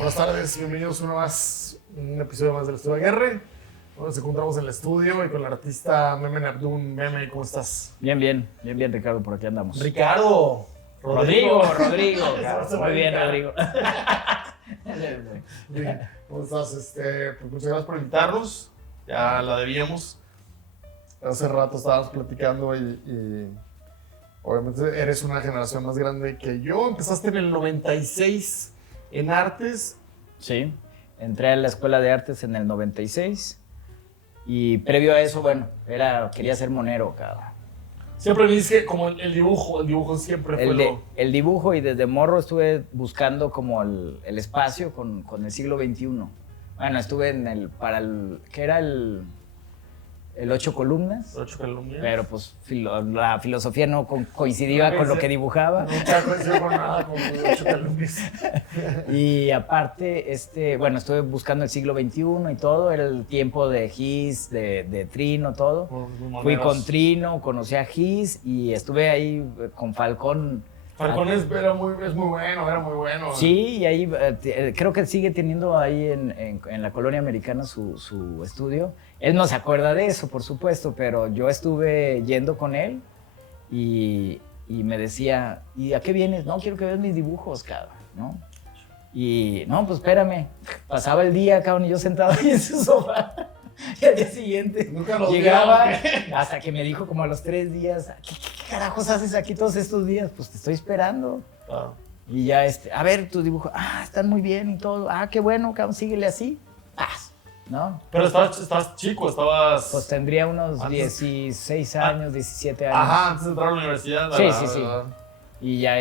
Buenas tardes, bienvenidos un episodio más del Estudio de Guerre. Nos encontramos en el estudio y con el artista Meme Abdun. Meme, ¿cómo estás? Bien, Ricardo, por aquí andamos. Ricardo. Rodrigo. Muy bien, Ricardo. Rodrigo. Bien, ¿cómo estás? Pues muchas gracias por invitarnos. Ya la debíamos. Hace rato estábamos platicando y obviamente eres una generación más grande que yo. Empezaste en el 96 en artes. Sí, entré a la Escuela de Artes en el 96 y previo a eso, bueno, quería ser monero, cabrón. Siempre me dices que como el dibujo siempre fue El dibujo, y desde morro estuve buscando como el espacio con el siglo XXI. Bueno, estuve ¿qué era el 8 columnas? 8 columnas. Pero pues la filosofía no coincidía con lo que dibujaba. Nunca coincidió con nada con 8 columnas. Y aparte, bueno, estuve buscando el siglo XXI y todo, era el tiempo de Gis, de Trino, todo. Fui con Trino, conocí a Gis y estuve ahí con Falcón. Falcón es muy bueno, era muy bueno. Sí, y ahí creo que sigue teniendo ahí en la colonia americana su estudio. Él no se acuerda de eso, por supuesto, pero yo estuve yendo con él y me decía, ¿y a qué vienes? No, quiero que veas mis dibujos, cabrón, ¿no? Y, no, pues espérame. Pasaba el día, cabrón, y yo sentado ahí en su sofá. Y al día siguiente llegaba, hasta que me dijo como a los 3 días, ¿qué carajos haces aquí todos estos días? Pues te estoy esperando. Ah. Y ya, a ver, tus dibujos, están muy bien y todo. Qué bueno, cabrón, síguele así. Paz, ¿no? Pero estabas chico, estabas... Pues tendría unos 16 años, 17 años. Ajá, antes de entrar a la universidad. Sí. Y ya,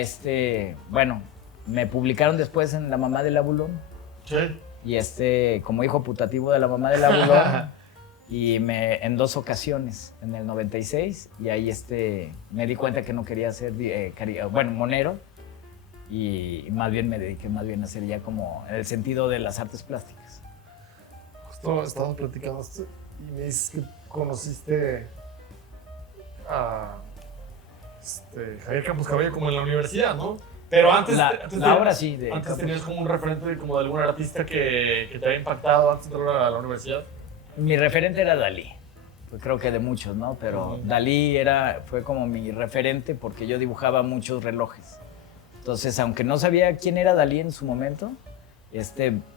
bueno, me publicaron después en La Mamá del Abulón. Sí. Y como hijo putativo de La Mamá del Abulón. Y en 2 ocasiones, en el 96, y ahí me di cuenta que no quería ser, monero, y más bien me dediqué a hacer ya como en el sentido de las artes plásticas. Justo estábamos platicando y me dices que conociste a Javier Campos Cabello como en la universidad, ¿no? Pero antes obra sí. Antes tenías como un referente como de algún artista que te había impactado antes de entrar a la universidad. Mi referente era Dalí, pues creo que de muchos, ¿no? Pero Dalí fue como mi referente porque yo dibujaba muchos relojes. Entonces, aunque no sabía quién era Dalí en su momento,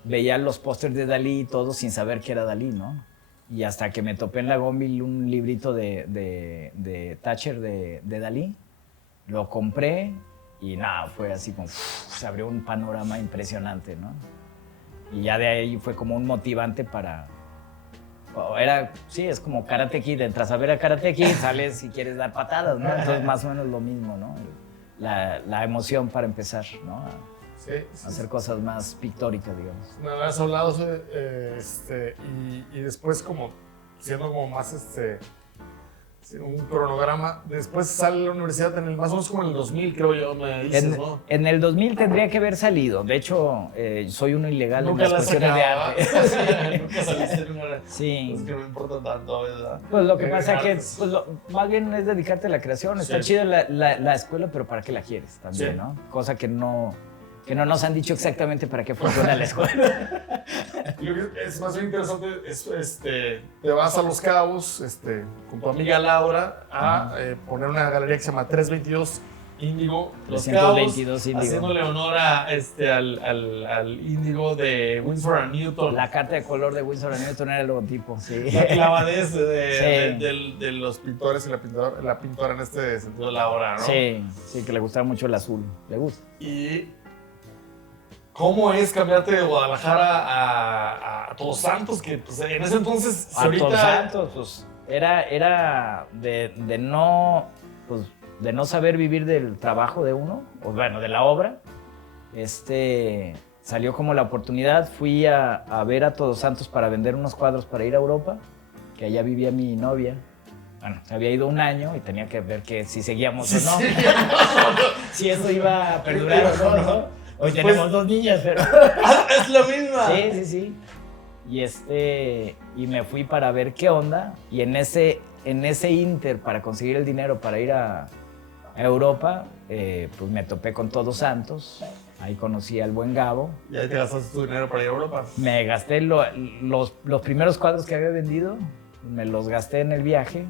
veía los pósters de Dalí y todo sin saber que era Dalí, ¿no? Y hasta que me topé en la Gonville un librito de Thatcher de Dalí, lo compré y nada, fue así como, se abrió un panorama impresionante, ¿no? Y ya de ahí fue como un motivante para... es como Karate Kid, entras a ver a Karate Kid, sales si quieres dar patadas, ¿no? Entonces más o menos lo mismo, ¿no? La emoción para empezar, ¿no? Sí. Hacer cosas más pictóricas, digamos. Me habías hablado y después como siendo como más un cronograma, después sale a la universidad más o menos como en el 2000, creo yo, me dices, ¿no? En el 2000 tendría que haber salido. De hecho, soy uno ilegal en las cuestiones de arte. Sí, nunca saliste en una... Sí. Es que no me importa tanto, ¿verdad? Pues lo que pasa es que más bien es dedicarte a la creación. Está chida la escuela, pero ¿para qué la quieres también, no? Cosa que no nos han dicho exactamente para qué funciona la escuela. Lo que es más bien interesante es, te vas a Los Cabos, con tu amiga Laura, a poner una galería que se llama 322 Índigo, Los Cabos, 322 Índigo. haciéndole honor al Índigo de Winsor and Newton. La carta de color de Winsor and Newton era el logotipo, sí. La clavadez de los pintores y la pintora en este sentido, Laura, ¿no? Sí, que le gustaba mucho el azul, le gusta. Y ¿cómo es cambiarte de Guadalajara a Todos Santos? Que pues, en ese entonces, Todos Santos, pues era de no saber vivir del trabajo de uno, o bueno, de la obra. Salió como la oportunidad, fui a ver a Todos Santos para vender unos cuadros para ir a Europa, que allá vivía mi novia. Bueno, se había ido 1 año y tenía que ver que si seguíamos o no. Si eso iba a perdurar o no. Hoy tenemos 2 niñas, pero... ¿Es la misma? Sí. Y me fui para ver qué onda. Y en ese inter, para conseguir el dinero para ir a Europa, pues me topé con Todos Santos. Ahí conocí al buen Gabo. ¿Y ahí te gastaste tu dinero para ir a Europa? Me gasté los primeros cuadros que había vendido, me los gasté en el viaje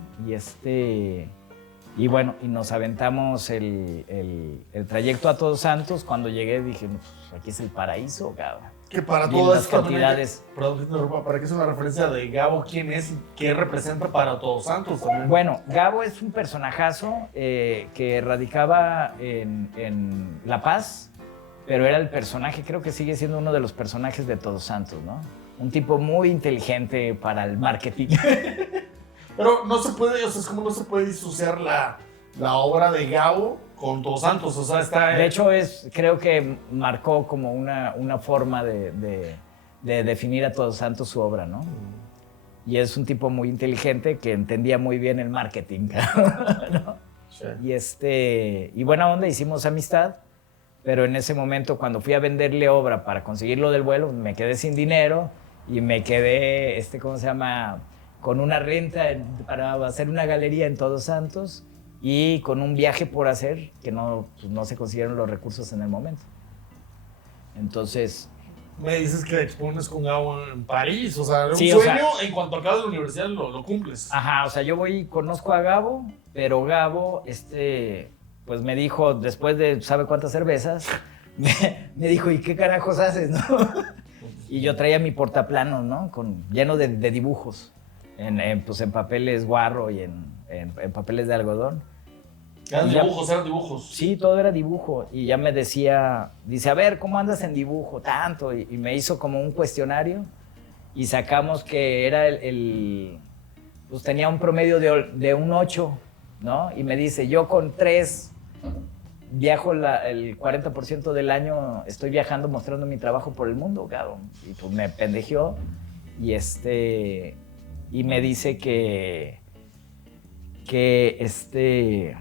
y bueno, y nos aventamos el trayecto a Todos Santos. Cuando llegué dije, pues, aquí es el paraíso, cabrón. Que para Y todas las cantidades. ¿Para qué es una referencia de Gabo? ¿Quién es y qué representa para Todos Santos también? Bueno, Gabo es un personajazo que radicaba en La Paz, pero era el personaje, creo que sigue siendo uno de los personajes de Todos Santos, ¿no? Un tipo muy inteligente para el marketing. Pero no se puede, o sea, es como no se puede disociar la obra de Gabo con Todos Santos, o sea, está... De hecho, creo que marcó como una forma de definir a Todos Santos su obra, ¿no? Y es un tipo muy inteligente que entendía muy bien el marketing, ¿no? Sí. Y buena onda, hicimos amistad, pero en ese momento cuando fui a venderle obra para conseguirlo del vuelo, me quedé sin dinero y me quedé, ¿cómo se llama?, con una renta para hacer una galería en Todos Santos y con un viaje por hacer que no se consiguieron los recursos en el momento. Entonces... Me dices que expones con Gabo en París, o sea, sí, un sueño, o sea, en cuanto acabas la universidad lo cumples. Ajá, o sea, yo voy y conozco a Gabo, pero Gabo, pues me dijo, después de sabe cuántas cervezas, me dijo, ¿y qué carajos haces, no? Y yo traía mi portaplanos, ¿no? Lleno de dibujos, pues en papeles guarro y en papeles de algodón. ¿Eran dibujos? ¿Eran dibujos? Sí, todo era dibujo. Y ya me dice, a ver, ¿cómo andas en dibujo? Tanto. Y me hizo como un cuestionario y sacamos que era pues tenía un promedio de un 8, ¿no? Y me dice, yo con 3 viajo el 40% del año, estoy viajando mostrando mi trabajo por el mundo, cabrón. Y pues me pendejeó y y me dice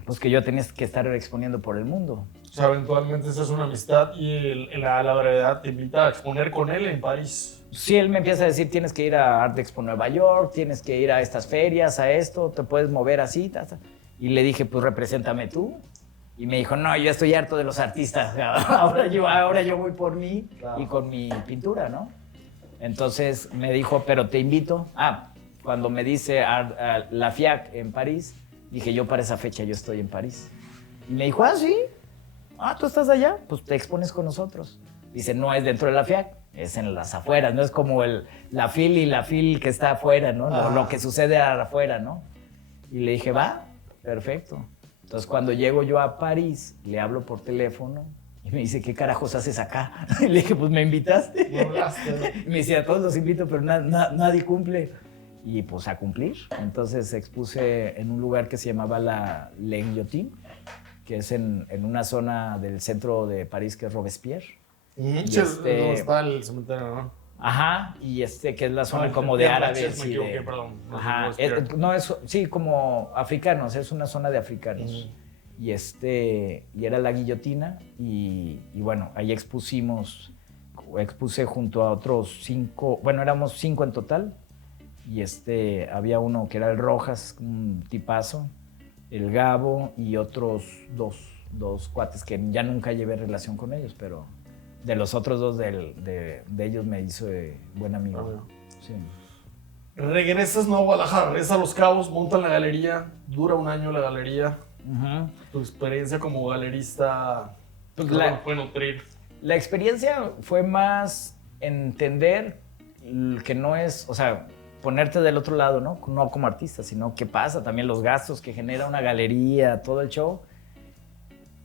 pues que yo tenía que estar exponiendo por el mundo. O sea, eventualmente esa es una amistad y la brevedad te invita a exponer con él en París. Sí, él me empieza a decir, tienes que ir a Art Expo Nueva York, tienes que ir a estas ferias, a esto, te puedes mover así. Y le dije, pues represéntame tú. Y me dijo, no, yo estoy harto de los artistas, ahora yo voy por mí, claro, y con mi pintura, ¿no? Entonces me dijo, pero te invito. Cuando me dice a la FIAC en París, dije, yo para esa fecha yo estoy en París. Y me dijo, ¿sí? ¿Tú estás allá? Pues te expones con nosotros. Dice, no es dentro de la FIAC, es en las afueras, no es como la FIL que está afuera, ¿no? Lo que sucede afuera, ¿no? Y le dije, va, perfecto. Entonces cuando llego yo a París, le hablo por teléfono y me dice, ¿qué carajos haces acá? Y le dije, pues me invitaste. No hablaste. Y me decía, a todos los invito, pero nadie cumple. Y pues a cumplir. Entonces expuse en un lugar que se llamaba la Le Guillotine, que es en una zona del centro de París que es Robespierre. ¿Dónde está el cementerio, no? Ajá, y que es la zona como de árabes. Me equivoqué, perdón. Ajá, sí, como africanos, es una zona de africanos. Y era la guillotina y bueno, ahí expuse junto a otros 5, bueno, éramos 5 en total. Y había uno que era el Rojas, un tipazo, el Gabo y otros dos cuates que ya nunca llevé relación con ellos, pero de los otros 2 de ellos me hizo buen amigo. Sí. Regresas no a Guadalajara, regresas a Los Cabos, montan la galería, dura un año la galería. Tu experiencia como galerista, pues fue nutrir. La experiencia fue más entender que no es, o sea, ponerte del otro lado, ¿no? No como artista, sino qué pasa, también los gastos que genera una galería, todo el show.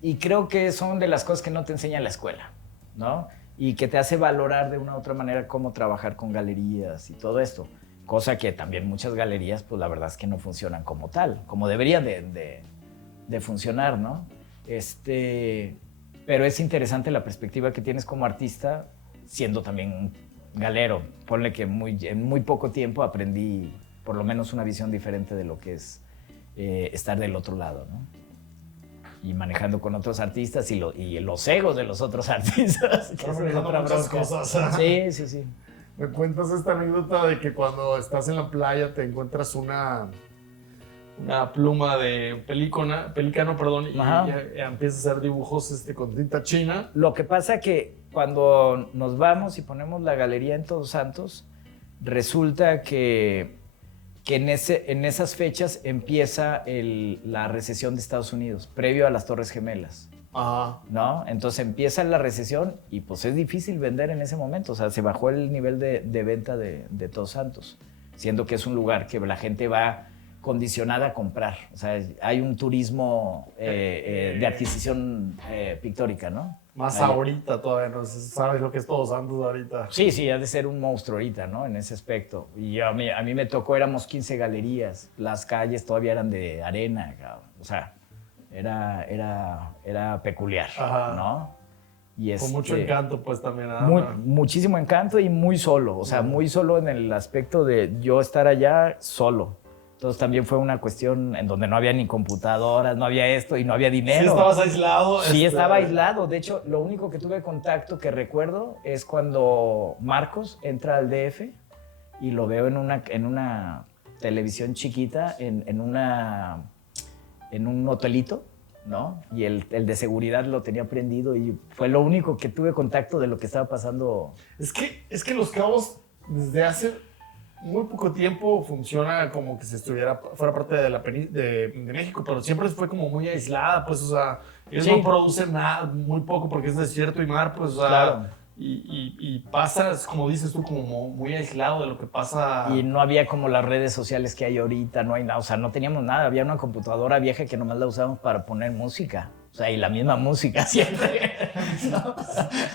Y creo que son de las cosas que no te enseña la escuela, ¿no? Y que te hace valorar de una u otra manera cómo trabajar con galerías y todo esto. Cosa que también muchas galerías, pues la verdad es que no funcionan como tal, como deberían de funcionar, ¿no? Pero es interesante la perspectiva que tienes como artista, siendo también un galero. Ponle que en muy poco tiempo aprendí por lo menos una visión diferente de lo que es estar del otro lado, ¿no? Y manejando con otros artistas y los egos de los otros artistas. Que es otra muchas cosas. Sí, sí, sí. Me cuentas esta anécdota de que cuando estás en la playa te encuentras una pluma de pelícano, perdón, y Ajá. ya empieza a hacer dibujos con tinta china. Lo que pasa que cuando nos vamos y ponemos la galería en Todos Santos, resulta que en esas fechas empieza la recesión de Estados Unidos, previo a las Torres Gemelas, Ajá. ¿no? Entonces empieza la recesión y pues es difícil vender en ese momento, o sea, se bajó el nivel de venta de Todos Santos, siendo que es un lugar que la gente va condicionada a comprar, o sea, hay un turismo de adquisición pictórica, ¿no? Más Ahí. ahorita todavía, no sé, sabes lo que es Todos Santos ahorita. Sí, ha de ser un monstruo ahorita, ¿no? En ese aspecto. Y a mí me tocó, éramos 15 galerías, las calles todavía eran de arena, cabrón. O sea, era peculiar, Ajá. ¿no? Y Con mucho encanto, pues también. muchísimo encanto y muy solo, o sea, muy solo en el aspecto de yo estar allá solo. Entonces también fue una cuestión en donde no había ni computadoras, no había esto y no había dinero. Sí, estabas aislado. Sí, estaba aislado. De hecho, lo único que tuve contacto que recuerdo es cuando Marcos entra al DF y lo veo en una televisión chiquita, en un hotelito, ¿no? Y el de seguridad lo tenía prendido y fue lo único que tuve contacto de lo que estaba pasando. Es que Los Cabos, desde hace muy poco tiempo, funciona como que si fuera parte de México, pero siempre fue como muy aislada, pues, o sea, ellos Sí. no producen nada, muy poco, porque es desierto y mar, pues, o sea, Claro. y pasas, como dices tú, como muy aislado de lo que pasa. Y no había como las redes sociales que hay ahorita, no hay nada, o sea, no teníamos nada, había una computadora vieja que nomás la usábamos para poner música, o sea, y la misma música siempre. ¿No?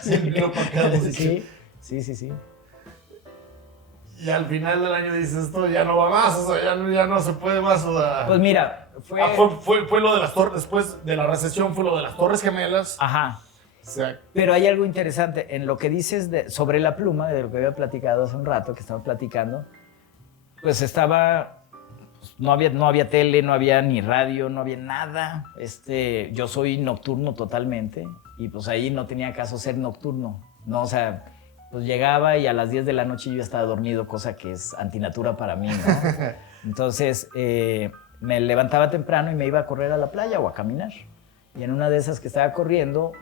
Siempre para cada música. Sí. Y al final del año dices, esto ya no va más, o sea, ya no se puede más, o sea. Pues mira, fue lo de las torres, después de la recesión fue lo de las Torres Gemelas. Ajá. O sea, Pero hay algo interesante en lo que dices sobre la pluma, de lo que había platicado hace un rato, que estamos platicando, pues no había tele, no había ni radio, no había nada. Yo soy nocturno totalmente y pues ahí no tenía caso ser nocturno, ¿no? O sea, pues llegaba y a las 10 de la noche yo ya estaba dormido, cosa que es antinatura para mí, ¿no? Entonces me levantaba temprano y me iba a correr a la playa o a caminar. Y en una de esas que estaba corriendo,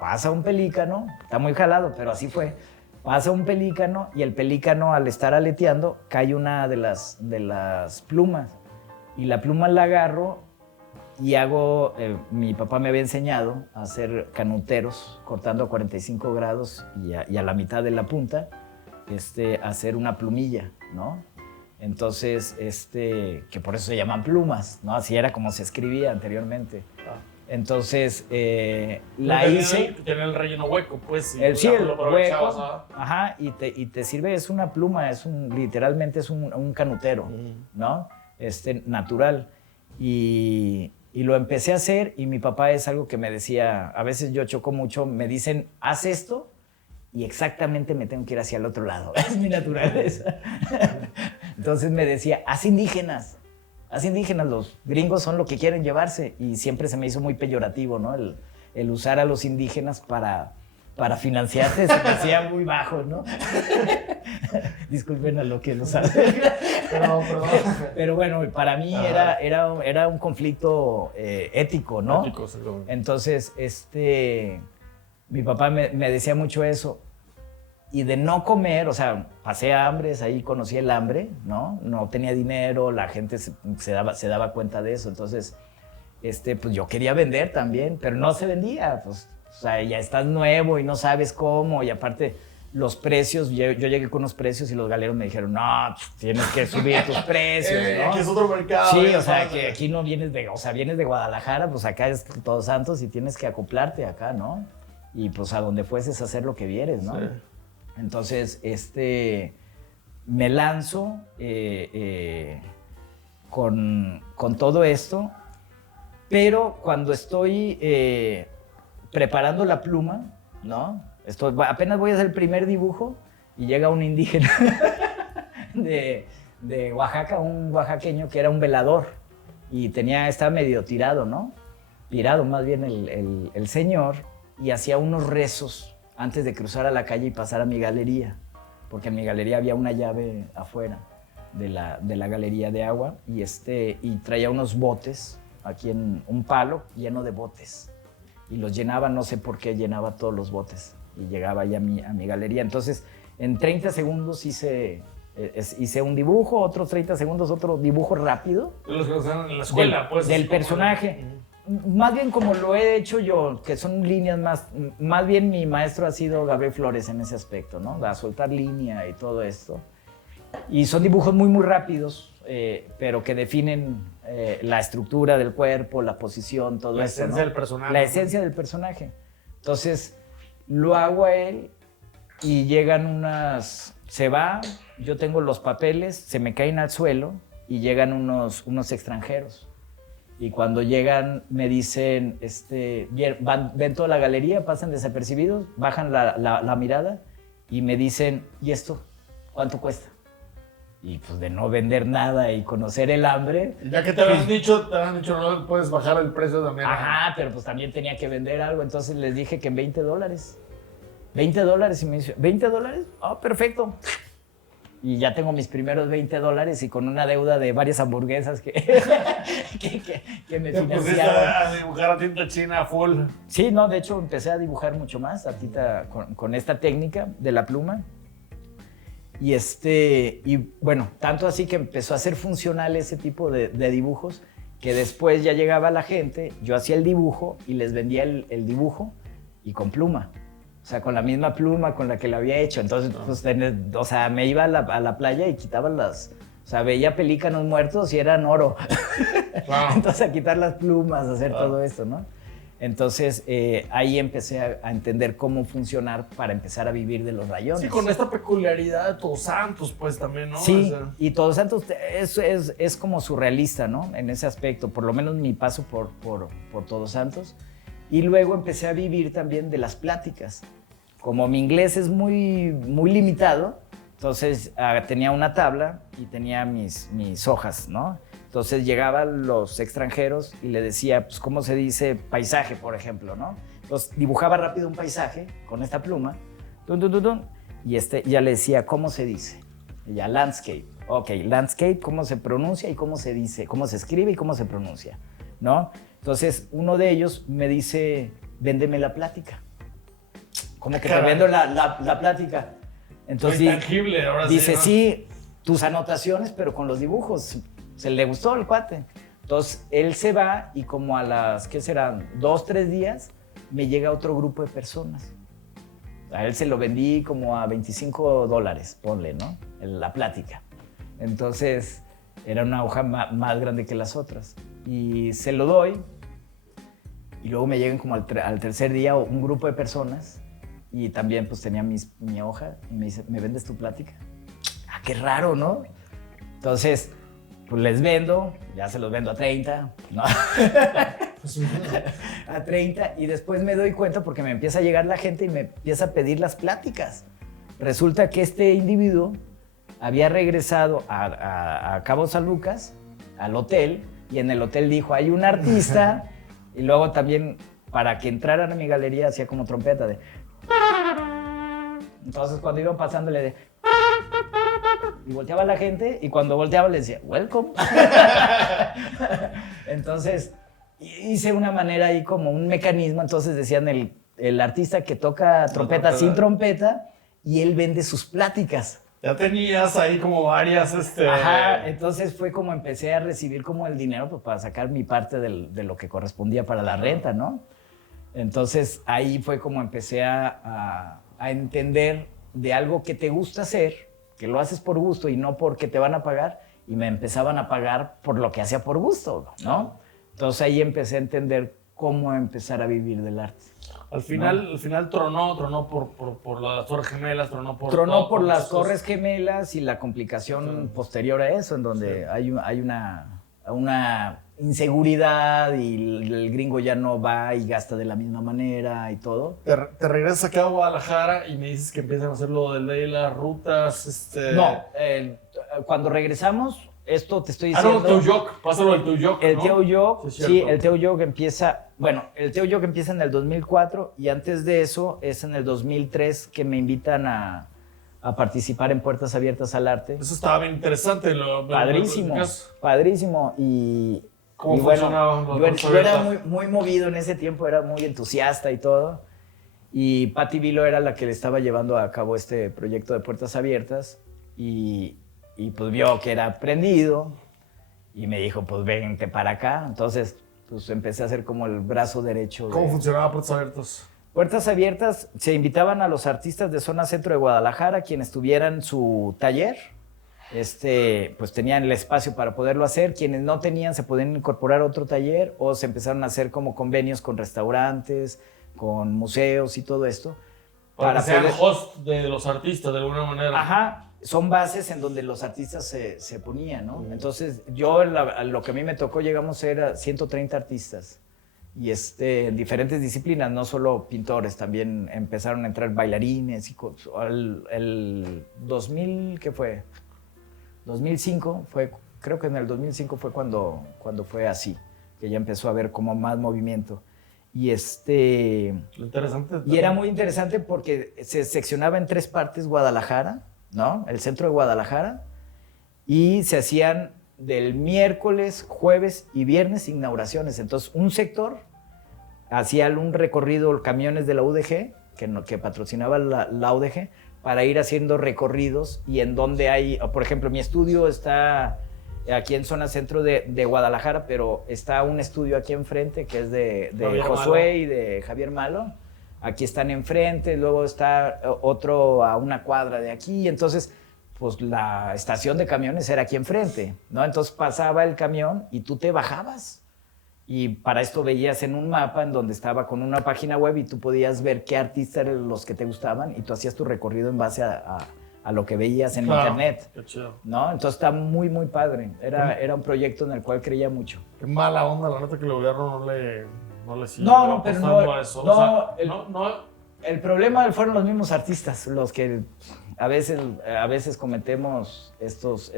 pasa un pelícano, está muy jalado, pero así fue. Pasa un pelícano y el pelícano, al estar aleteando, cae una de las plumas. Y la pluma la agarro y mi papá me había enseñado a hacer canuteros, cortando a 45 grados y a la mitad de la punta, hacer una plumilla, ¿no? Entonces, que por eso se llaman plumas, ¿no? Así era como se escribía anteriormente. Entonces, la hice. Tenía el relleno hueco, pues. Sí, el lo aprovechabas, hueco. Ajá, y te sirve, es una pluma, literalmente es un canutero, ¿no? Natural. Y lo empecé a hacer y mi papá es algo que me decía, a veces yo choco mucho, me dicen, haz esto y exactamente me tengo que ir hacia el otro lado. Es mi naturaleza. Entonces me decía, haz indígenas, los gringos son lo que quieren llevarse. Y siempre se me hizo muy peyorativo, ¿no? El usar a los indígenas para financiarte se me hacía muy bajo, ¿no? Disculpen a lo que lo saben. Perdón. Pero bueno, para mí era un conflicto ético, ¿no? Ético, seguro. Entonces, mi papá me decía mucho eso. Y de no comer, o sea, pasé hambres, ahí conocí el hambre, ¿no? No tenía dinero, la gente se daba cuenta de eso. Entonces, pues yo quería vender también, pero no se vendía. Pues, o sea, ya estás nuevo y no sabes cómo. Y aparte, los precios, yo llegué con unos precios y los galeros me dijeron, no, tienes que subir tus precios, ¿no? Aquí es otro mercado. Sí, o sea, que aquí no vienes vienes de Guadalajara, pues acá es Todos Santos y tienes que acoplarte acá, ¿no? Y pues a donde fueses a hacer lo que vieres, ¿no? Sí. Entonces, me lanzo con todo esto, pero cuando estoy preparando la pluma, ¿no? Apenas voy a hacer el primer dibujo y llega un indígena de Oaxaca, un oaxaqueño que era un velador y estaba medio tirado, ¿no? Tirado más bien el señor, y hacía unos rezos antes de cruzar a la calle y pasar a mi galería, porque en mi galería había una llave afuera. de la galería de agua y traía unos botes, aquí en un palo lleno de botes. Y los llenaba, no sé por qué llenaba todos los botes. Y llegaba ya a mi galería. Entonces, en 30 segundos hice un dibujo, otros 30 segundos otro dibujo rápido. Los que están en la escuela, del personaje. Más bien como lo he hecho yo, que son líneas más bien mi maestro ha sido Gabriel Flores en ese aspecto, ¿no? A soltar línea y todo esto. Y son dibujos muy, muy rápidos, pero que definen la estructura del cuerpo, la posición, todo eso. La esencia del personaje. La esencia del personaje. Entonces, lo hago a él y se va, yo tengo los papeles, se me caen al suelo y llegan unos extranjeros. Y cuando llegan me dicen, ven toda la galería, pasan desapercibidos, bajan la mirada y me dicen, ¿y esto? ¿Cuánto cuesta? Y pues de no vender nada y conocer el hambre. Y ya que te habían dicho, no puedes bajar el precio también. Ajá, pero pues también tenía que vender algo, entonces les dije que en $20. $20 y me dice, ¿$20? Ah, perfecto. Y ya tengo mis primeros $20 y con una deuda de varias hamburguesas que me financiaron. Te pusiste a dibujar a tinta china full. Sí, no, de hecho empecé a dibujar mucho más a tinta con esta técnica de la pluma. Y bueno, tanto así que empezó a ser funcional ese tipo de dibujos que después ya llegaba la gente, yo hacía el dibujo y les vendía el dibujo y con pluma. O sea, con la misma pluma con la que lo había hecho. Entonces, pues, o sea, me iba a la playa y quitaba o sea, veía pelícanos muertos y eran oro. Wow. Entonces, a quitar las plumas, a hacer todo esto, ¿no? Entonces, ahí empecé a entender cómo funcionar para empezar a vivir de los rayones. Sí, con esta peculiaridad de Todos Santos, pues, también, ¿no? Sí, o sea, y Todos Santos es como surrealista, ¿no? En ese aspecto, por lo menos mi paso por Todos Santos. Y luego empecé a vivir también de las pláticas. Como mi inglés es muy, muy limitado, entonces tenía una tabla y tenía mis hojas, ¿no? Entonces llegaban los extranjeros y le decía, pues, ¿cómo se dice paisaje, por ejemplo, no? Entonces dibujaba rápido un paisaje con esta pluma, y ya le decía, ¿cómo se dice? Y ya, landscape. Ok, landscape, ¿cómo se pronuncia y cómo se dice? ¿Cómo se escribe y cómo se pronuncia? ¿No? Entonces, uno de ellos me dice, véndeme la plática. ¿Cómo que te vendo la plática? Entonces, intangible, ahora dice, sí, ¿no? Sí, tus anotaciones, pero con los dibujos. Se le gustó el cuate. Entonces, él se va y como a las, ¿qué serán? 2, 3 días, me llega otro grupo de personas. A él se lo vendí como a $25, ponle, ¿no? La plática. Entonces, era una hoja más grande que las otras. Y se lo doy. Y luego me llegan como al tercer día un grupo de personas. Y también pues tenía mi hoja. Y me dice, ¿me vendes tu plática? Ah, qué raro, ¿no? Entonces, pues les vendo. Ya se los vendo a 30, ¿no? A 30. Y después me doy cuenta porque me empieza a llegar la gente y me empieza a pedir las pláticas. Resulta que este individuo había regresado a Cabo San Lucas, al hotel, y en el hotel dijo, hay un artista, y luego también, para que entraran a mi galería, hacía como trompeta de... Entonces, cuando iban pasando, le de... Y volteaba la gente, y cuando volteaba le decía, welcome. Entonces, hice una manera ahí como un mecanismo, entonces decían el artista que toca trompeta sin trompeta, y él vende sus pláticas. Ya tenías ahí como varias, Ajá, entonces fue como empecé a recibir como el dinero pues, para sacar mi parte de lo que correspondía para la renta, ¿no? Entonces ahí fue como empecé a entender de algo que te gusta hacer, que lo haces por gusto y no porque te van a pagar, y me empezaban a pagar por lo que hacía por gusto, ¿no? Entonces ahí empecé a entender cómo empezar a vivir del arte. Al final tronó por las Torres Gemelas, tronó por las Torres Gemelas y la complicación posterior a eso, en donde hay una inseguridad y el gringo ya no va y gasta de la misma manera y todo. Te regresas acá a Guadalajara y me dices que empiezan a hacer lo de las rutas, No, cuando regresamos, esto te estoy diciendo... no, Teuyoc, pásalo del Teuyoc, El ¿no? Teuyoc, sí, el Teuyoc empieza... Bueno, el Teuyoc empieza en el 2004 y antes de eso es en el 2003 que me invitan a a participar en Puertas Abiertas al Arte. Eso estaba bien interesante. Padrísimo, padrísimo. ¿Cómo bueno, funcionaba? Yo era muy movido en ese tiempo, era muy entusiasta y todo. Y Patti Vilo era la que le estaba llevando a cabo este proyecto de Puertas Abiertas. Y pues vio que era aprendido y me dijo, pues vente para acá. Entonces, pues empecé a hacer como el brazo derecho. ¿Cómo funcionaba Puertas Abiertas? Puertas Abiertas, se invitaban a los artistas de zona centro de Guadalajara, quienes tuvieran su taller, pues tenían el espacio para poderlo hacer. Quienes no tenían se podían incorporar a otro taller o se empezaron a hacer como convenios con restaurantes, con museos y todo esto. Para que sean host de los artistas de alguna manera. Ajá, son bases en donde los artistas se ponían, ¿no? Entonces yo, lo que a mí me tocó, llegamos a ser 130 artistas. Y en diferentes disciplinas, no solo pintores, también empezaron a entrar bailarines. El 2000, ¿qué fue? 2005 fue, creo que en el 2005 fue cuando fue así, que ya empezó a haber como más movimiento. Interesante. Y era muy interesante porque se seccionaba en 3 partes Guadalajara, ¿no? El centro de Guadalajara, y se hacían del miércoles, jueves y viernes inauguraciones. Entonces, un sector hacía un recorrido, camiones de la UDG, que patrocinaba la UDG, para ir haciendo recorridos y en donde hay, por ejemplo, mi estudio está aquí en zona centro de Guadalajara, pero está un estudio aquí enfrente que es de Josué Malo y de Javier Malo. Aquí están enfrente, luego está otro a una cuadra de aquí, entonces pues la estación de camiones era aquí enfrente, ¿no? Entonces pasaba el camión y tú te bajabas. Y para esto veías en un mapa en donde estaba con una página web y tú podías ver qué artistas eran los que te gustaban y tú hacías tu recorrido en base a lo que veías en internet. Qué chido. ¿No? Entonces está muy, muy padre. Era un proyecto en el cual creía mucho. Qué mala onda, la neta, que el gobierno no le sigue apostando a eso. El problema fueron los mismos artistas, los que a veces cometemos estos,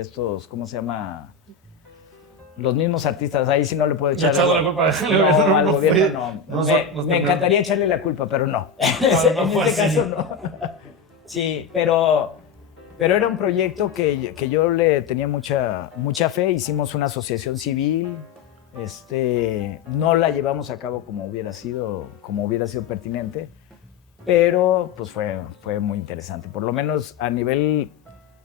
¿cómo se llama? Los mismos artistas, ahí sí no le puedo echar la culpa al gobierno, no. Me encantaría echarle la culpa, pero no. En este caso no. Sí, pero era un proyecto que yo le tenía mucha fe. Hicimos una asociación civil, no la llevamos a cabo como hubiera sido pertinente, pero pues fue muy interesante. Por lo menos a nivel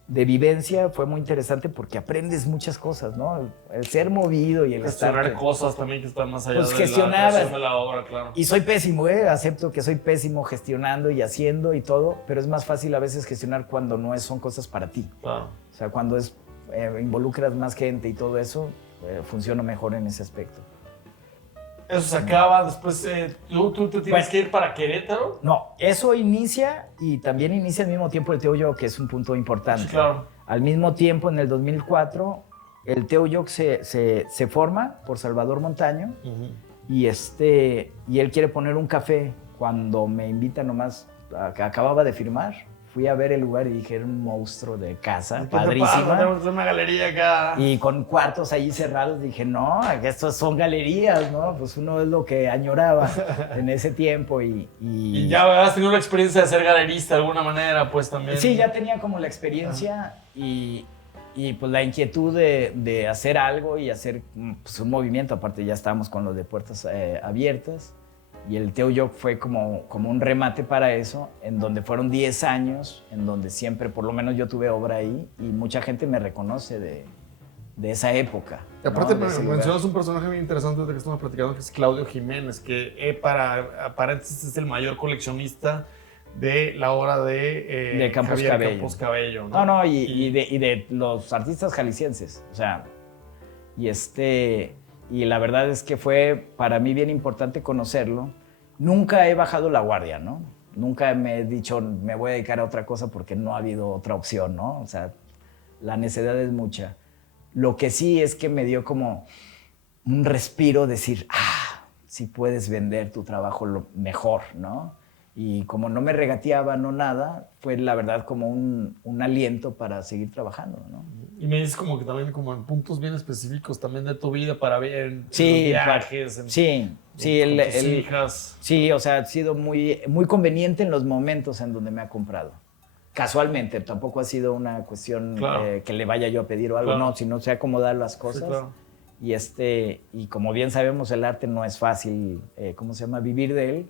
de vivencia fue muy interesante porque aprendes muchas cosas, ¿no? El ser movido y el gestionar cosas también que están más allá pues de la creación de la obra, claro. Y soy pésimo, acepto que soy pésimo gestionando y haciendo y todo, pero es más fácil a veces gestionar cuando no son cosas para ti. Claro. O sea, cuando involucras más gente y todo eso, funciona mejor en ese aspecto. Eso se acaba, después tú te tienes que ir para Querétaro. No, eso inicia y también inicia al mismo tiempo el Teo Yoc, que es un punto importante. Sí, claro. Al mismo tiempo, en el 2004, el Teo Yoc se forma por Salvador Montaño. Uh-huh. Y él quiere poner un café. Cuando me invita nomás, acababa de firmar, fui a ver el lugar y dije, era un monstruo de casa, padrísima. Tenemos una galería acá. Y con cuartos ahí cerrados, dije, no, estos son galerías, ¿no? Pues uno es lo que añoraba en ese tiempo. Y ya has tenido la experiencia de ser galerista de alguna manera, pues también. Sí, ya tenía como la experiencia y pues la inquietud de hacer algo y hacer pues, un movimiento. Aparte ya estábamos con lo de Puertas Abiertas. Y el Teo Yoc fue como un remate para eso, en donde fueron 10 años, en donde siempre, por lo menos yo tuve obra ahí, y mucha gente me reconoce de esa época. Y aparte ¿no? mencionas un personaje muy interesante de que estamos platicando, que es Claudio Jiménez, que para paréntesis es el mayor coleccionista de la obra de Campos Javier Cabello. Campos Cabello, ¿no? No, y de los artistas jaliscienses, o sea, y la verdad es que fue para mí bien importante conocerlo. Nunca he bajado la guardia, ¿no? Nunca me he dicho, me voy a dedicar a otra cosa porque no ha habido otra opción, ¿no? O sea, la necesidad es mucha. Lo que sí es que me dio como un respiro, decir, si puedes vender tu trabajo mejor, ¿no? Y como no me regateaba, no nada, fue la verdad como un aliento para seguir trabajando, ¿no? Y me dices como que también como en puntos bien específicos también de tu vida para ver en los viajes. Con tus hijas. Sí, o sea, ha sido muy, muy conveniente en los momentos en donde me ha comprado. casualmente, tampoco ha sido una cuestión Claro. que le vaya yo a pedir o algo, Claro. no, sino se acomodan las cosas. Sí, claro. Y como bien sabemos, el arte no es fácil, ¿cómo se llama? Vivir de él.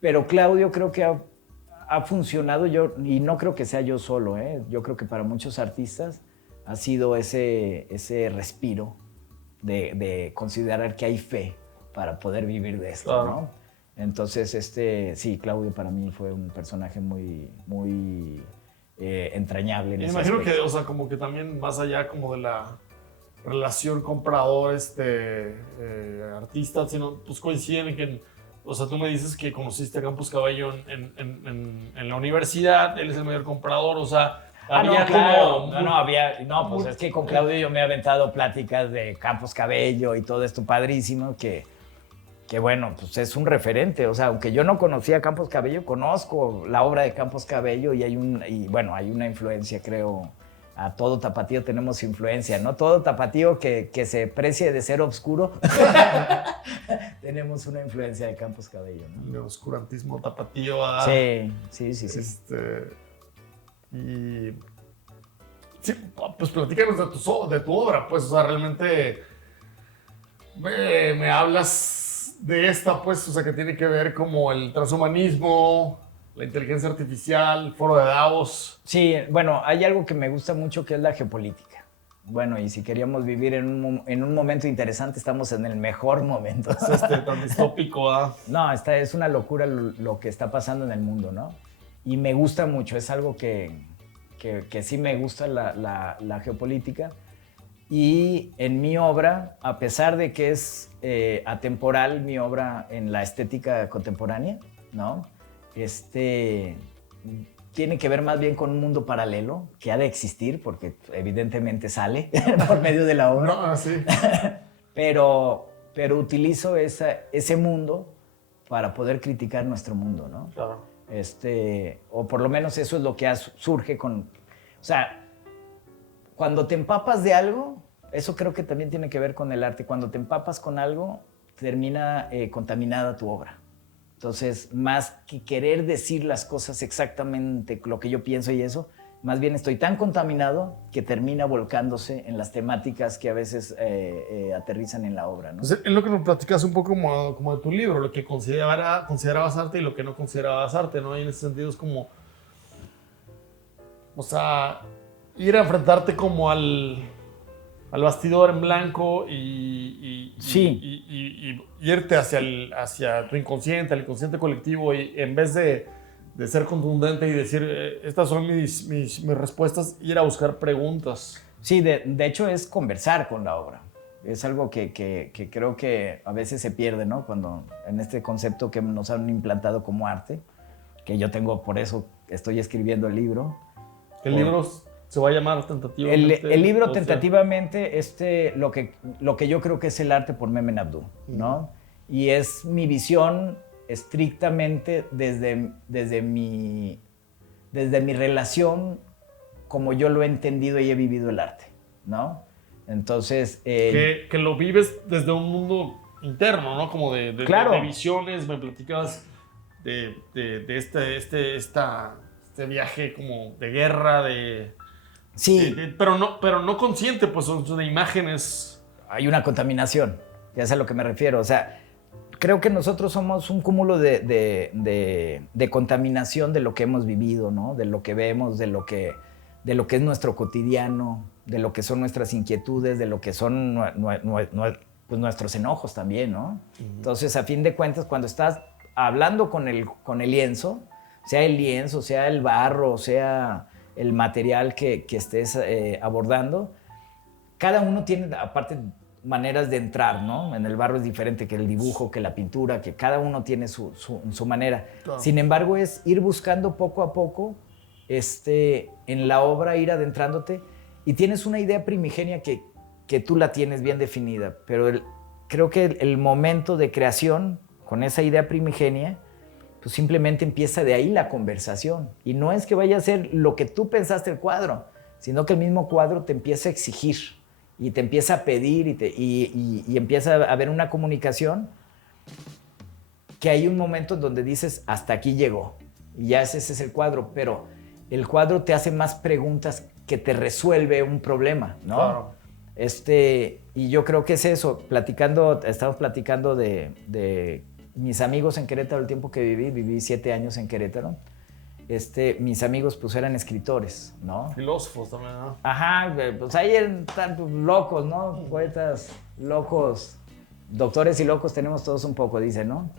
Pero Claudio creo que ha funcionado, y no creo que sea yo solo, yo creo que para muchos artistas ha sido ese respiro de considerar que hay fe para poder vivir de esto, Claro. ¿no? Entonces, sí, Claudio para mí fue un personaje muy, muy entrañable en Me ese imagino aspecto. que, o sea, como que también más allá como de la relación comprador, artista, sino pues coinciden en que, o sea, tú me dices que conociste a Campos Cabello en la universidad, él es el mayor comprador, o sea, había no, claro. como... Pues es que con Claudio yo me he aventado pláticas de Campos Cabello y todo esto padrísimo que bueno, pues es un referente. O sea, aunque yo no conocía a Campos Cabello, conozco la obra de Campos Cabello y hay una influencia, creo. A todo tapatío tenemos influencia, ¿no? Todo tapatío que se precie de ser oscuro, tenemos una influencia de Campos Cabello, ¿no? El oscurantismo tapatío. Sí. Y... Sí, pues platícanos de tu obra, pues, o sea, realmente me hablas de esta, pues, o sea, que tiene que ver como el transhumanismo, la inteligencia artificial, el foro de Davos. Sí, bueno, hay algo que me gusta mucho que es la geopolítica. Bueno, y si queríamos vivir en un momento interesante, estamos en el mejor momento. Es tan distópico, No, es una locura lo que está pasando en el mundo, ¿no? Y me gusta mucho, es algo que sí me gusta la geopolítica. Y en mi obra, a pesar de que es atemporal mi obra en la estética contemporánea, ¿no? Tiene que ver más bien con un mundo paralelo que ha de existir, porque evidentemente sale por medio de la obra. No, sí. Pero utilizo ese mundo para poder criticar nuestro mundo, ¿no? Claro. O por lo menos eso es lo que surge con... O sea, cuando te empapas de algo, eso creo que también tiene que ver con el arte. Cuando te empapas con algo, termina contaminada tu obra. Entonces, más que querer decir las cosas exactamente lo que yo pienso y eso, más bien estoy tan contaminado que termina volcándose en las temáticas que a veces aterrizan en la obra, ¿no? Pues es lo que nos platicas un poco como de tu libro, lo que considerabas arte y lo que no considerabas arte, ¿no? Y en ese sentido es como, o sea, ir a enfrentarte como al bastidor en blanco y irte hacia tu inconsciente, al inconsciente colectivo, y en vez de ser contundente y decir, estas son mis respuestas, ir a buscar preguntas. Sí, de hecho es conversar con la obra. Es algo que creo que a veces se pierde, ¿no? Cuando en este concepto que nos han implantado como arte, que yo tengo, por eso estoy escribiendo el libro. El libro se va a llamar tentativamente. El libro tentativamente, lo que yo creo que es el arte por Mehmet Abdú, ¿no? Y es mi visión estrictamente desde mi relación, como yo lo he entendido y he vivido el arte, ¿no? Entonces... que lo vives desde un mundo interno, ¿no? Como claro. de visiones, me platicabas de este viaje como de guerra, sí. Pero no consciente, pues son de imágenes. Hay una contaminación, ya es a lo que me refiero. O sea, creo que nosotros somos un cúmulo de contaminación de lo que hemos vivido, ¿no? De lo que vemos, de lo que es nuestro cotidiano, de lo que son nuestras inquietudes, de lo que son pues nuestros enojos también, ¿no? Entonces, a fin de cuentas, cuando estás hablando con el lienzo, sea el barro, sea el material que estés abordando, cada uno tiene, aparte, maneras de entrar, ¿no? En el barro es diferente que el dibujo, que la pintura, que cada uno tiene su manera. Claro. Sin embargo, es ir buscando poco a poco en la obra, ir adentrándote, y tienes una idea primigenia que tú la tienes bien definida, pero creo que el momento de creación, con esa idea primigenia, pues simplemente empieza de ahí la conversación. Y no es que vaya a ser lo que tú pensaste el cuadro, sino que el mismo cuadro te empieza a exigir y te empieza a pedir y empieza a haber una comunicación que hay un momento donde dices, hasta aquí llegó, y ya ese es el cuadro, pero el cuadro te hace más preguntas que te resuelve un problema, ¿no? Claro. Y yo creo que es eso, estamos platicando de mis amigos en Querétaro, el tiempo que viví 7 años en Querétaro. Mis amigos pues eran escritores, ¿no? Filósofos también, ¿no? Ajá, pues ahí están pues, locos, ¿no? Poetas locos, doctores y locos tenemos todos un poco, dice, ¿no?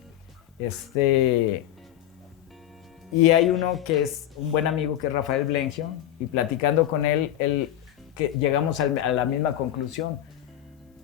Y hay uno que es un buen amigo que es Rafael Blengio, y platicando con él que llegamos a la misma conclusión.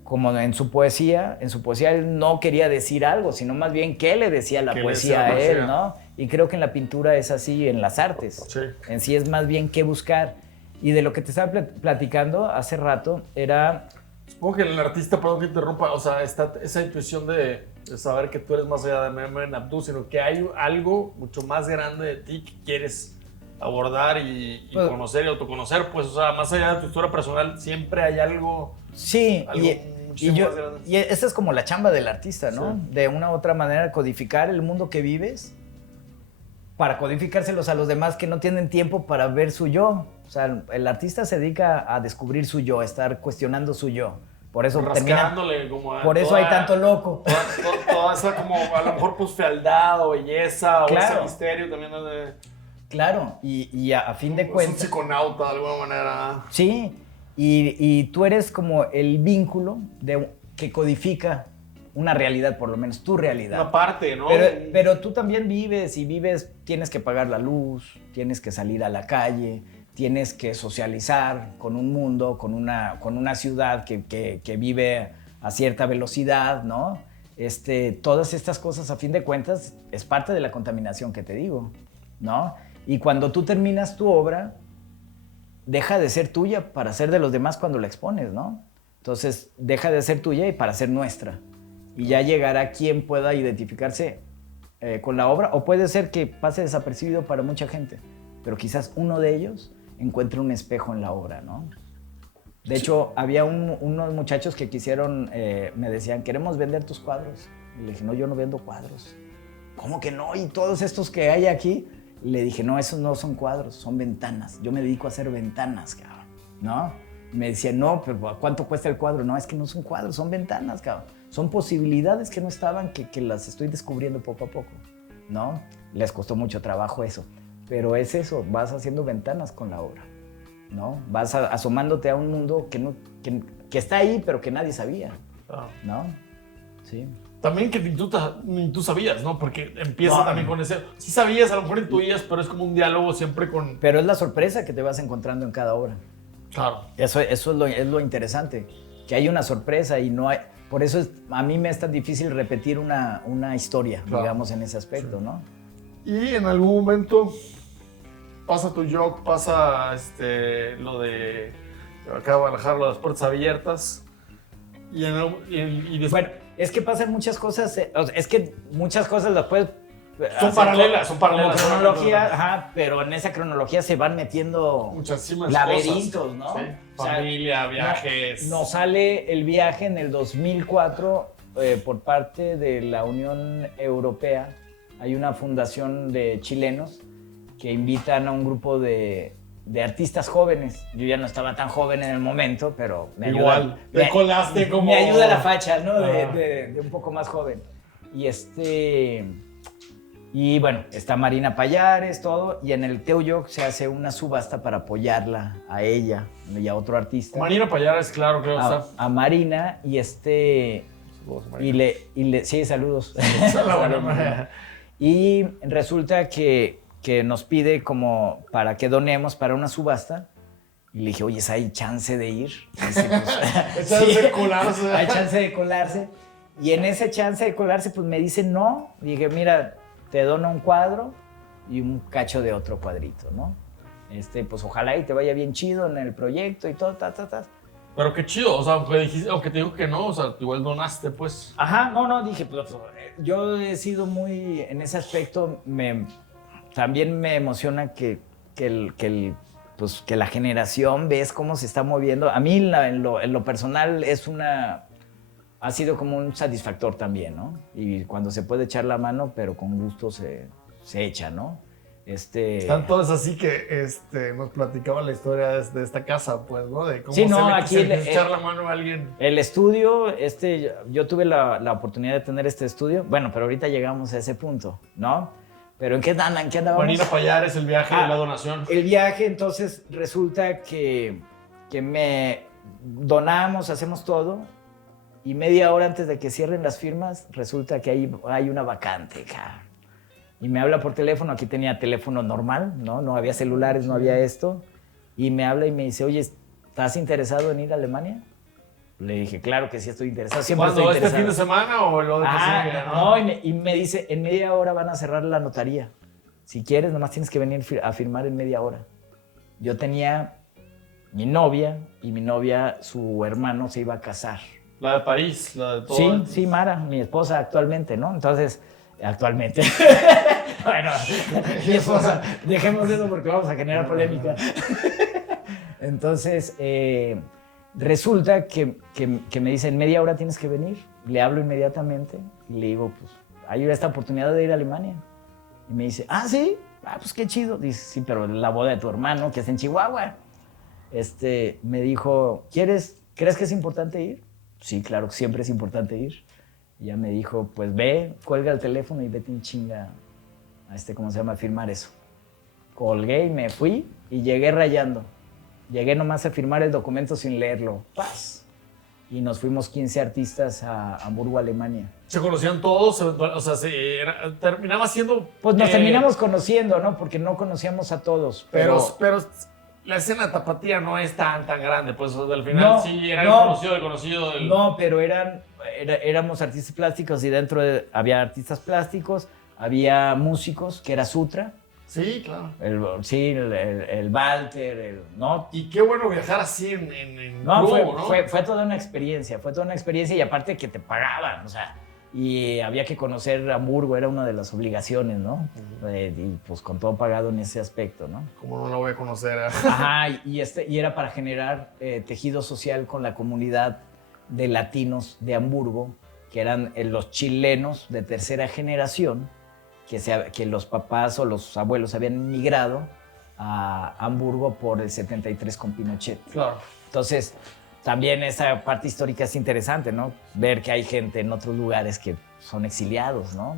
Como en su poesía él no quería decir algo, sino más bien qué le decía la poesía a él, ¿no? Y creo que en la pintura es así, en las artes. Sí. En sí es más bien qué buscar. Y de lo que te estaba platicando hace rato era... Supongo que el artista, perdón que interrumpa, o sea, está esa intuición de saber que tú eres más allá de Mehmet Abdú, sino que hay algo mucho más grande de ti que quieres abordar y pues, conocer y autoconocer, pues, o sea, más allá de tu historia personal, siempre hay algo... Sí, algo más grande. Y esa es como la chamba del artista, ¿no? Sí. De una u otra manera codificar el mundo que vives para codificárselos a los demás que no tienen tiempo para ver su yo. O sea, el artista se dedica a descubrir su yo, a estar cuestionando su yo. Por eso rascándole como a por eso hay tanto loco. Toda esa como a lo mejor pues fealdad o belleza claro. o ese misterio también de... Claro, y a fin de cuentas... Es un psiconauta de alguna manera. Sí, y tú eres como el vínculo que codifica una realidad, por lo menos tu realidad. Una parte, ¿no? Pero tú también vives, tienes que pagar la luz, tienes que salir a la calle, tienes que socializar con un mundo, con una ciudad que vive a cierta velocidad, ¿no? Todas estas cosas, a fin de cuentas, es parte de la contaminación que te digo, ¿no? Y cuando tú terminas tu obra, deja de ser tuya para ser de los demás cuando la expones, ¿no? Entonces, deja de ser tuya y para ser nuestra. Y ya llegará quien pueda identificarse con la obra, o puede ser que pase desapercibido para mucha gente, pero quizás uno de ellos encuentre un espejo en la obra, ¿no? De hecho, había unos muchachos que quisieron, me decían, queremos vender tus cuadros. Y le dije, no, yo no vendo cuadros. ¿Cómo que no? ¿Y todos estos que hay aquí? Y le dije, no, esos no son cuadros, son ventanas. Yo me dedico a hacer ventanas, cabrón, ¿no? Y me decía, no, pero ¿cuánto cuesta el cuadro? No, es que no son cuadros, son ventanas, cabrón. Son posibilidades que no estaban, que las estoy descubriendo poco a poco, ¿no? Les costó mucho trabajo eso. Pero es eso, vas haciendo ventanas con la obra, ¿no? Vas asomándote a un mundo que está ahí, pero que nadie sabía, ¿no? Sí. También que ni tú sabías, ¿no? Porque empieza también con ese... Sí sabías, a lo mejor intuías, pero es como un diálogo siempre con... Pero es la sorpresa que te vas encontrando en cada obra. Claro. Eso es lo interesante, que hay una sorpresa y no hay... Por eso a mí me es tan difícil repetir una historia, claro, digamos, en ese aspecto, sí, ¿no? Y en algún momento pasa tu yo, pasa lo de acá Guadalajara, lo de las puertas abiertas. Y después... Bueno, es que pasan muchas cosas, es que muchas cosas las puedes... Son paralelas. Como cronología, ajá, pero en esa cronología se van metiendo muchísimas laberintos, cosas, ¿no? Sí. Familia, viajes. Nos sale el viaje en el 2004 por parte de la Unión Europea. Hay una fundación de chilenos que invitan a un grupo de artistas jóvenes. Yo ya no estaba tan joven en el momento, pero me igual, ayuda. te colaste como... Me ayuda la facha, ¿no? De un poco más joven. Y bueno, está Marina Pallares, todo, y en el Teuyoc se hace una subasta para apoyarla a ella y a otro artista. Marina Pallares, claro, creo que está. A Marina, y Saludos, Marina. Sí, saludos. Saludos. Y resulta que nos pide como para que donemos para una subasta. Y le dije, oye, ¿hay chance de ir? Y dice, pues, chance de colarse. Hay chance de colarse. Y en ese chance de colarse, pues me dice no. Y dije, mira, te dono un cuadro y un cacho de otro cuadrito, ¿no? Pues ojalá y te vaya bien chido en el proyecto y todo, Pero qué chido, o sea, aunque te digo que no, o sea, igual donaste, pues. Ajá, no, dije, pues yo he sido muy, en ese aspecto, también me emociona que la generación, ves cómo se está moviendo. A mí, en lo personal, ha sido como un satisfactor también, ¿no? Y cuando se puede echar la mano, pero con gusto se echa, ¿no? Están todos así que nos platicaban la historia de esta casa, pues, ¿no? De cómo Sí, no, se aquí le echar la mano a alguien. El estudio, yo tuve la oportunidad de tener este estudio. Bueno, pero ahorita llegamos a ese punto, ¿no? Pero ¿en qué andan? ¿En qué andábamos? Juanina Payares, el viaje de la donación. El viaje, entonces, resulta que me donamos, hacemos todo, y media hora antes de que cierren las firmas, resulta que hay una vacante, cabrón. Y me habla por teléfono, aquí tenía teléfono normal, ¿no? No había celulares, no había esto. Y me habla y me dice, oye, ¿estás interesado en ir a Alemania? Le dije, claro que sí estoy interesado, siempre estoy ¿Cuándo? interesado. ¿Este fin de semana o lo de que sigue, no? No, y me dice, en media hora van a cerrar la notaría. Si quieres, nomás tienes que venir a firmar en media hora. Yo tenía mi novia, y mi novia, su hermano, se iba a casar. La de París, la de todo. Sí, sí, Mara, mi esposa actualmente, ¿no? Entonces, actualmente. Bueno, mi esposa, dejemos eso porque vamos a generar polémica. Entonces, resulta que me dicen, media hora tienes que venir. Le hablo inmediatamente y le digo, pues, hay esta oportunidad de ir a Alemania. Y me dice, ah, ¿sí? Ah, pues qué chido. Dice, sí, pero la boda de tu hermano, que es en Chihuahua. Me dijo, ¿crees que es importante ir? Sí, claro, siempre es importante ir. Y ya me dijo, pues ve, cuelga el teléfono y vete en chinga ¿cómo se llama? A firmar eso. Colgué y me fui y llegué rayando. Llegué nomás a firmar el documento sin leerlo. ¡Paz! Y nos fuimos 15 artistas a Hamburgo, Alemania. ¿Se conocían todos? O sea, terminaba siendo... Pues nos terminamos conociendo, ¿no? Porque no conocíamos a todos. Pero la escena tapatía no es tan grande, pues al final no, sí era no, el conocido del... No, pero éramos artistas plásticos y dentro había artistas plásticos, había músicos, que era Sutra. Sí, claro. El Walter, ¿no? Y qué bueno viajar así en no, grupo, ¿no? Fue toda una experiencia, y aparte que te pagaban, o sea, y había que conocer Hamburgo, era una de las obligaciones, ¿no? Y pues con todo pagado en ese aspecto, ¿no? ¿Cómo no lo voy a conocer? Ajá, y era para generar tejido social con la comunidad de latinos de Hamburgo, que eran los chilenos de tercera generación, que los papás o los abuelos habían migrado a Hamburgo por el 73 con Pinochet. Claro. Entonces, también esa parte histórica es interesante, ¿no? Ver que hay gente en otros lugares que son exiliados, ¿no?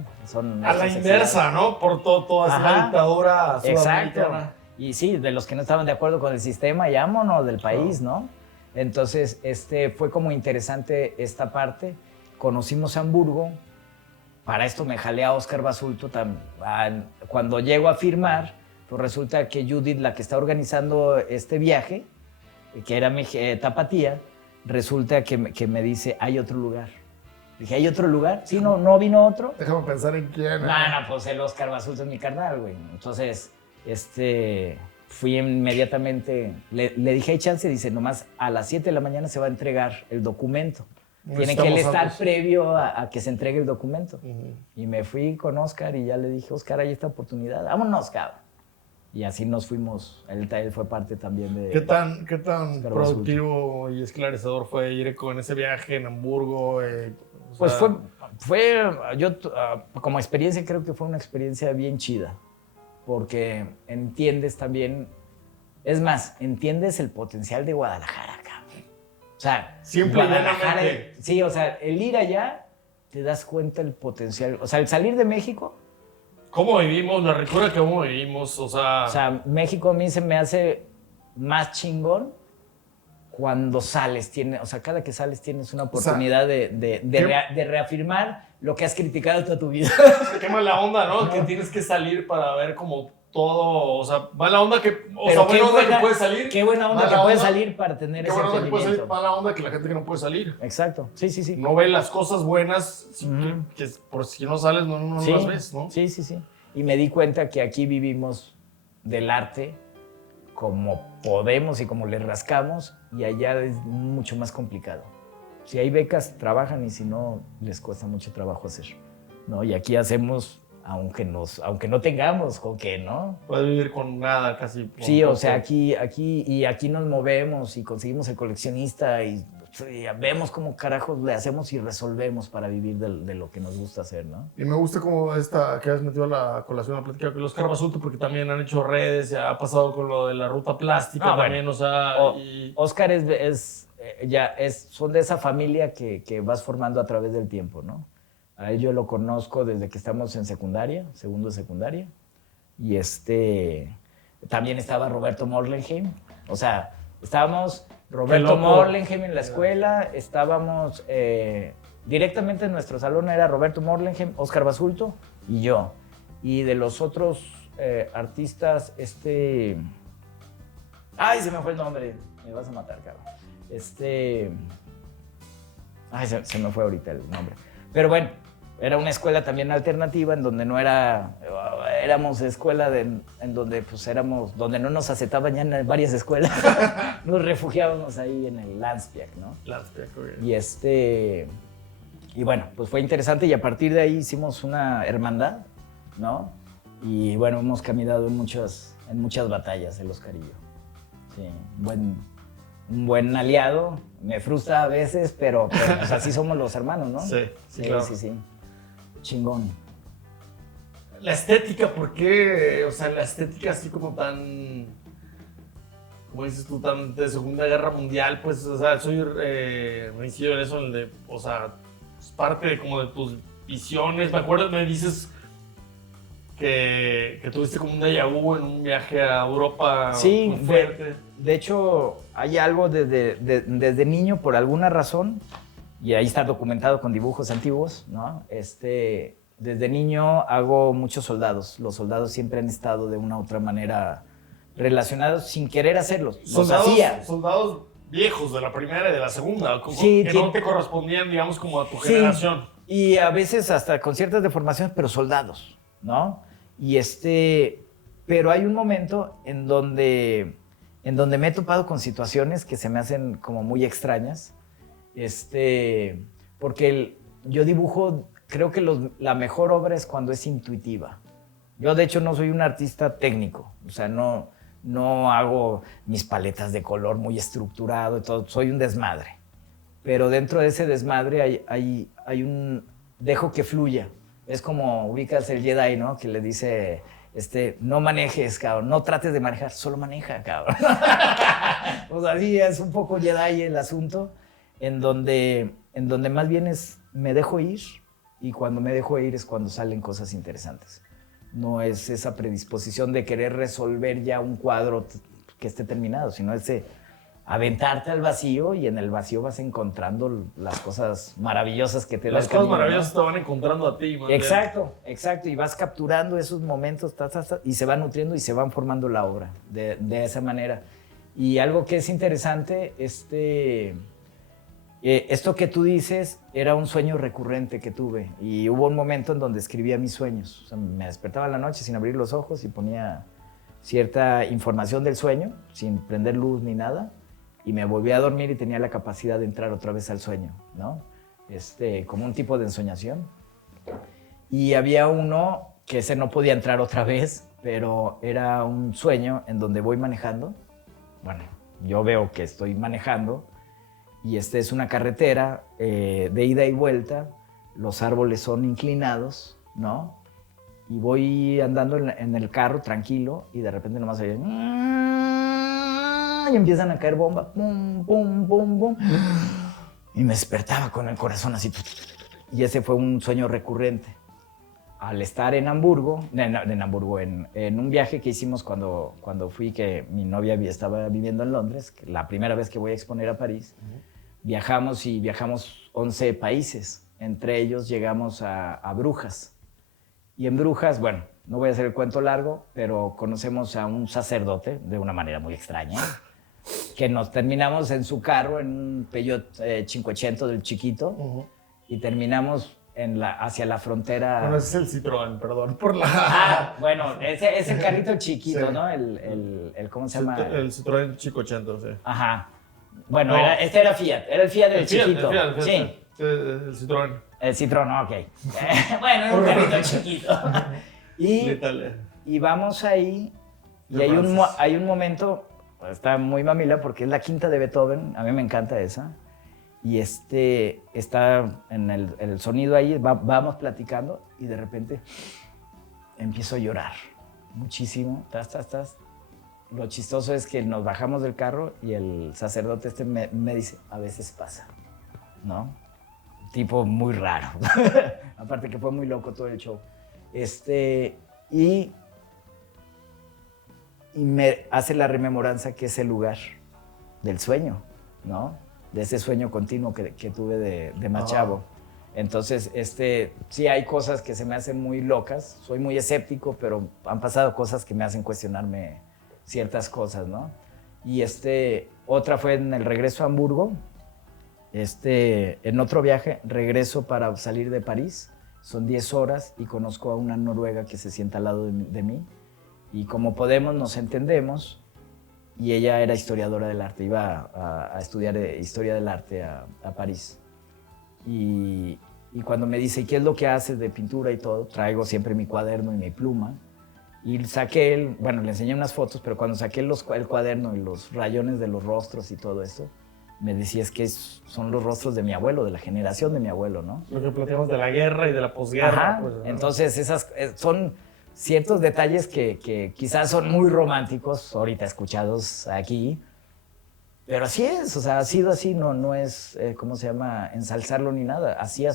A la inversa, ¿no? Por toda esa dictadura sudamericana. Exacto. Y sí, de los que no estaban de acuerdo con el sistema, llámonos del país, ¿no? Entonces, fue como interesante esta parte. Conocimos Hamburgo. Para esto me jalé a Oscar Basulto. Cuando llego a firmar, pues resulta que Judith, la que está organizando este viaje, que era mi tapatía, resulta que me dice, hay otro lugar. Dije, ¿hay otro lugar? Sí, no vino otro. Déjame pensar en quién. No, pues el Oscar Basulto es mi carnal, güey. Entonces, fui inmediatamente, le dije, hay chance, dice, nomás a las 7 de la mañana se va a entregar el documento. Tiene que él estar previo a que se entregue el documento. Y me fui con Oscar y ya le dije, Oscar, hay esta oportunidad, vámonos, cabrón. Y así nos fuimos. Él fue parte también de... ¿Qué tan productivo y esclarecedor fue ir con ese viaje en Hamburgo? Pues yo como experiencia creo que fue una experiencia bien chida. Porque entiendes también, es más, entiendes el potencial de Guadalajara, cabrón. O sea, Guadalajara, sí, o sea, el ir allá te das cuenta el potencial. O sea, el salir de México. ¿Cómo vivimos? La ricura que cómo vivimos, o sea, México a mí se me hace más chingón cuando sales. O sea, cada que sales tienes una oportunidad de reafirmar lo que has criticado toda tu vida. Qué mala onda, ¿no? Que tienes que salir para ver como todo, o sea, mala onda que, buena onda que puedes salir. Qué buena onda que puedes salir para tener ese entendimiento. Qué buena onda que puedes salir, mala onda que la gente que no puede salir. Exacto, sí. No ve las cosas buenas, que por si no sales no las ves, ¿no? Sí. Y me di cuenta que aquí vivimos del arte como podemos y como le rascamos, y allá es mucho más complicado. Si hay becas, trabajan, y si no, les cuesta mucho trabajo hacer, ¿no? Y aquí hacemos... Aunque no tengamos con qué, ¿no? Puedes vivir con nada casi. Sí, o sea, aquí nos movemos y conseguimos el coleccionista y vemos cómo carajos le hacemos y resolvemos para vivir de lo que nos gusta hacer, ¿no? Y me gusta como que has metido la colación a la plática con los Oscar Basulto, porque también han hecho redes, ya ha pasado con lo de la ruta plástica también, bueno. o sea... Oscar son de esa familia que vas formando a través del tiempo, ¿no? A él yo lo conozco desde que estamos en secundaria, segundo de secundaria, y también estaba Roberto Morlenheim, o sea, estábamos Roberto Morlenheim en la escuela, estábamos directamente en nuestro salón era Roberto Morlenheim, Oscar Basulto y yo, y de los otros artistas, ay, se me fue el nombre, me vas a matar, cabrón. Ay, se me fue ahorita el nombre. Pero bueno, era una escuela también alternativa en donde no éramos escuela en donde pues donde no nos aceptaban ya en varias escuelas. Nos refugiábamos ahí en el Landspiak, ¿no? Landspiak, ok. Y bueno, pues fue interesante y a partir de ahí hicimos una hermandad, ¿no? Y bueno, hemos caminado en muchas batallas el Oscarillo. Sí, un buen aliado, me frustra a veces, pero pues así somos los hermanos, ¿no? Sí, claro. Sí. Chingón. La estética, ¿por qué? O sea, la estética así como tan, como dices tú, tan de Segunda Guerra Mundial, pues, o sea, reincido en eso, o sea, es parte de tus visiones. Me acuerdo, me dices que tuviste como un déjà vu en un viaje a Europa muy fuerte. De hecho, hay algo desde niño, por alguna razón, y ahí está documentado con dibujos antiguos, ¿no? Desde niño hago muchos soldados. Los soldados siempre han estado de una u otra manera relacionados sin querer hacerlos. Soldados viejos de la primera y de la segunda, que no te correspondían, digamos, como a tu generación. Y a veces hasta con ciertas deformaciones, pero soldados, ¿no? Pero hay un momento en donde me he topado con situaciones que se me hacen como muy extrañas, porque yo dibujo, creo que la mejor obra es cuando es intuitiva. Yo, de hecho, no soy un artista técnico, o sea, no hago mis paletas de color muy estructurado y todo, soy un desmadre. Pero dentro de ese desmadre dejo que fluya. Es como ubicas el Jedi, ¿no? Que le dice, no manejes, cabrón, no trates de manejar, solo maneja, cabrón. Pues así es un poco Jedi el asunto, en donde más bien me dejo ir, y cuando me dejo ir es cuando salen cosas interesantes. No es esa predisposición de querer resolver ya un cuadro que esté terminado, sino aventarte al vacío, y en el vacío vas encontrando las cosas maravillosas que te da el camino. Las cosas maravillosas te van encontrando a ti. Exacto, y vas capturando esos momentos y se van nutriendo y se van formando la obra de esa manera. Y algo que es interesante, esto que tú dices era un sueño recurrente que tuve, y hubo un momento en donde escribía mis sueños. O sea, me despertaba en la noche sin abrir los ojos y ponía cierta información del sueño, sin prender luz ni nada, y me volví a dormir y tenía la capacidad de entrar otra vez al sueño, ¿no? Como un tipo de ensoñación. Y había uno que ese no podía entrar otra vez, pero era un sueño en donde voy manejando. Bueno, yo veo que estoy manejando y es una carretera de ida y vuelta, los árboles son inclinados, ¿no? Y voy andando en el carro tranquilo y de repente nomás oye y empiezan a caer bombas, pum, pum, pum, pum. Y me despertaba con el corazón así. Y ese fue un sueño recurrente. Al estar en Hamburgo, en un viaje que hicimos cuando fui, que mi novia estaba viviendo en Londres, que la primera vez que voy a exponer a París, viajamos 11 países. Entre ellos llegamos a Brujas. Y en Brujas, bueno, no voy a hacer el cuento largo, pero conocemos a un sacerdote de una manera muy extraña, que nos terminamos en su carro, en un Peugeot 580 del chiquito, y terminamos hacia la frontera. Bueno, ese es el Citroën, perdón por la... bueno, ese es el carrito chiquito, sí. ¿no? ¿Cómo se llama? El Citroën 580, sí. Ajá. Bueno, no. Este era Fiat, era el Fiat del chiquito. El Fiat, sí. El Citroën. El Citroën, ok. Bueno, era un carrito chiquito. Y vamos ahí, y hay un momento, está muy mamila porque es la quinta de Beethoven, a mí me encanta esa, y está en el sonido ahí, vamos platicando y de repente empiezo a llorar muchísimo, tas. Lo chistoso es que nos bajamos del carro y el sacerdote me dice, a veces pasa, ¿no? Tipo muy raro. Aparte que fue muy loco todo el show. Y me hace la rememoranza que es el lugar del sueño, ¿no? De ese sueño continuo que tuve de más chavo. Entonces, sí hay cosas que se me hacen muy locas. Soy muy escéptico, pero han pasado cosas que me hacen cuestionarme ciertas cosas, ¿no? Y otra fue en el regreso a Hamburgo. En otro viaje, regreso para salir de París. Son 10 horas y conozco a una noruega que se sienta al lado de mí. Y como podemos, nos entendemos. Y ella era historiadora del arte, iba a estudiar historia del arte a París. Y cuando me dice, ¿qué es lo que haces de pintura y todo? Traigo siempre mi cuaderno y mi pluma. Y saqué, le enseñé unas fotos, pero cuando saqué el cuaderno y los rayones de los rostros y todo esto, me decía, es que son los rostros de mi abuelo, de la generación de mi abuelo, ¿no? Lo que platicamos de la guerra y de la posguerra. Pues, ¿no? Entonces, esas son ciertos detalles que quizás son muy románticos, ahorita escuchados aquí, pero así es, o sea, ha sido así, no es, ¿cómo se llama?, ensalzarlo ni nada, así ha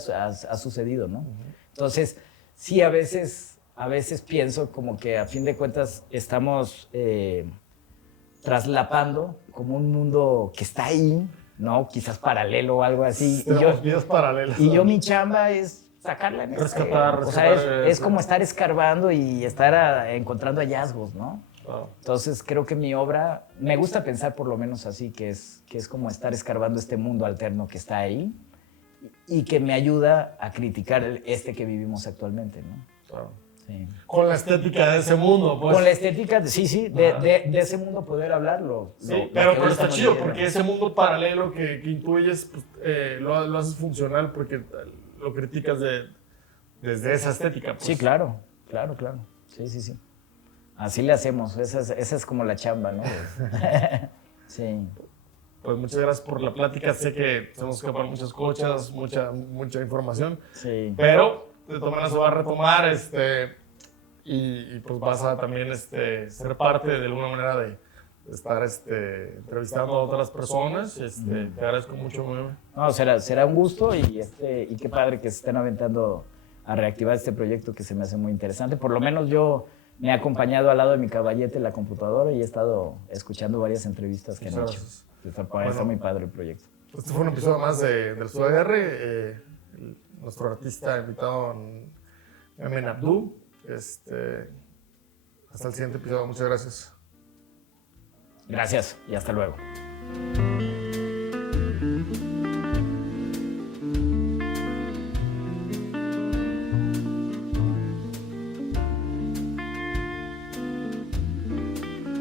sucedido, ¿no? Entonces, sí, a veces pienso como que a fin de cuentas estamos traslapando como un mundo que está ahí, ¿no? Quizás paralelo o algo así. Vidas paralelas. Y yo mi chamba es sacarla en rescatar. O sea, es como estar escarbando y estar encontrando hallazgos, ¿no? Wow. Entonces creo que mi obra, me gusta pensar por lo menos así, que es como estar escarbando este mundo alterno que está ahí y que me ayuda a criticar que vivimos actualmente, ¿no? Wow. Sí. Con la estética de ese mundo, pues. Con la estética, sí, de ese mundo poder hablarlo. Sí, pero está chido porque ese mundo paralelo que intuyes, pues, lo haces funcional porque lo criticas desde esa estética. Pues. Sí, claro. Sí. Así le hacemos, esa es como la chamba, ¿no? Sí. Pues muchas gracias por la plática, sé que se nos escapan muchas cosas, mucha información, sí. Pero de todas maneras se va a retomar y pues vas a también ser parte de alguna manera de estar entrevistando a otras personas. Te agradezco mucho. No, será un gusto y qué padre que se estén aventando a reactivar este proyecto que se me hace muy interesante. Por lo menos yo me he acompañado al lado de mi caballete en la computadora y he estado escuchando varias entrevistas que han hecho. Está muy padre el proyecto. Este fue un episodio más del SUADR. Nuestro artista invitado, Emen Abdou. Hasta el siguiente episodio. Muchas gracias. Gracias y hasta luego.